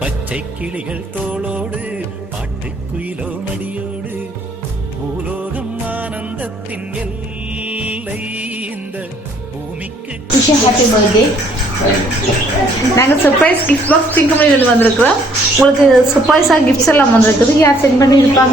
பச்சை கிளிகள் தோளோடு பாட்டுக்குயிலோ மடியோடு பூலோகம் ஆனந்தத்தின் எல்லை இந்த பூமிக்கு விஷ் ஹாப்பி பர்த்டே நாங்கள் சர்ப்ரைஸ் கிஃப்ட் பாக்ஸ் திங்க் வந்திருக்கிறோம். உங்களுக்கு சர்ப்ரைஸாக கிஃப்ட்ஸ் எல்லாம் வந்திருக்குது. யார் சென்ட் பண்ணியிருப்பாங்க.